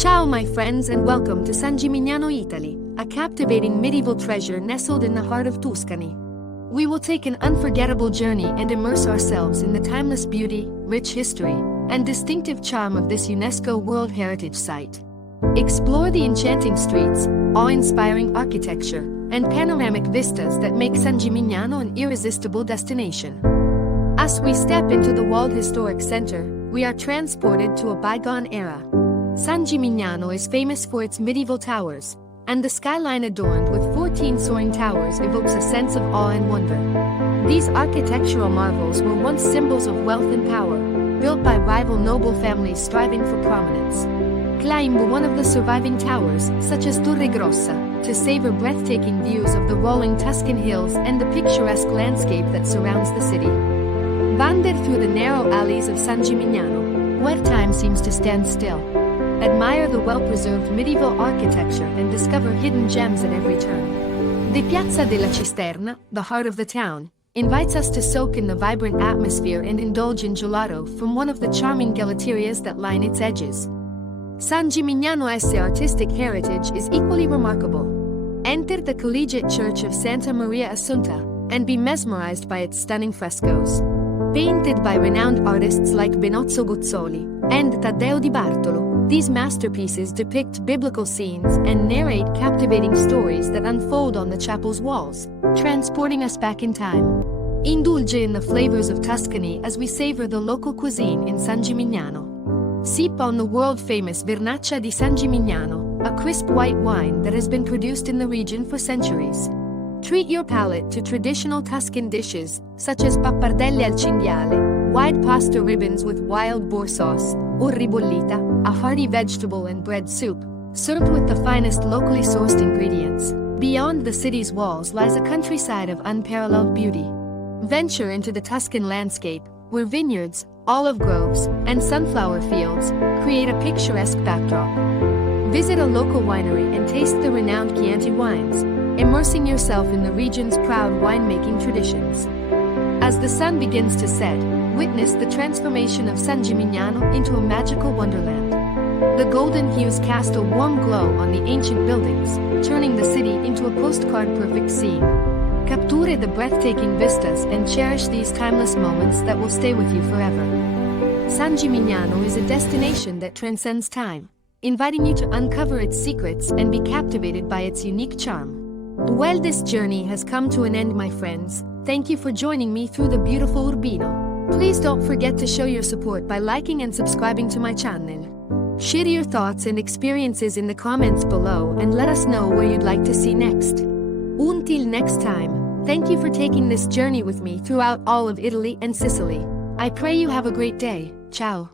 Ciao my friends and welcome to San Gimignano Italy, a captivating medieval treasure nestled in the heart of Tuscany. We will take an unforgettable journey and immerse ourselves in the timeless beauty, rich history, and distinctive charm of this UNESCO World Heritage Site. Explore the enchanting streets, awe-inspiring architecture, and panoramic vistas that make San Gimignano an irresistible destination. As we step into the walled historic center, we are transported to a bygone era. San Gimignano is famous for its medieval towers, and the skyline adorned with 14 soaring towers evokes a sense of awe and wonder. These architectural marvels were once symbols of wealth and power, built by rival noble families striving for prominence. Climb one of the surviving towers, such as Torre Grossa, to savor breathtaking views of the rolling Tuscan hills and the picturesque landscape that surrounds the city. Wander through the narrow alleys of San Gimignano, where time seems to stand still. Admire the well-preserved medieval architecture and discover hidden gems at every turn. The Piazza della Cisterna, the heart of the town, invites us to soak in the vibrant atmosphere and indulge in gelato from one of the charming gelaterias that line its edges. San Gimignano's artistic heritage is equally remarkable. Enter the collegiate church of Santa Maria Assunta and be mesmerized by its stunning frescoes. Painted by renowned artists like Benozzo Gozzoli and Taddeo Di Bartolo, these masterpieces depict biblical scenes and narrate captivating stories that unfold on the chapel's walls, transporting us back in time. Indulge in the flavors of Tuscany as we savor the local cuisine in San Gimignano. Sip on the world-famous Vernaccia di San Gimignano, a crisp white wine that has been produced in the region for centuries. Treat your palate to traditional Tuscan dishes, such as pappardelle al cinghiale, wide pasta ribbons with wild boar sauce, or ribollita, a hearty vegetable and bread soup, served with the finest locally sourced ingredients. Beyond the city's walls lies a countryside of unparalleled beauty. Venture into the Tuscan landscape, where vineyards, olive groves, and sunflower fields create a picturesque backdrop. Visit a local winery and taste the renowned Chianti wines, immersing yourself in the region's proud winemaking traditions. As the sun begins to set, witness the transformation of San Gimignano into a magical wonderland. The golden hues cast a warm glow on the ancient buildings, turning the city into a postcard-perfect scene. Capture the breathtaking vistas and cherish these timeless moments that will stay with you forever. San Gimignano is a destination that transcends time, inviting you to uncover its secrets and be captivated by its unique charm. Well, this journey has come to an end, my friends. Thank you for joining me through the beautiful Urbino. Please don't forget to show your support by liking and subscribing to my channel. Share your thoughts and experiences in the comments below and let us know where you'd like to see next. Until next time, thank you for taking this journey with me throughout all of Italy and Sicily. I pray you have a great day. Ciao.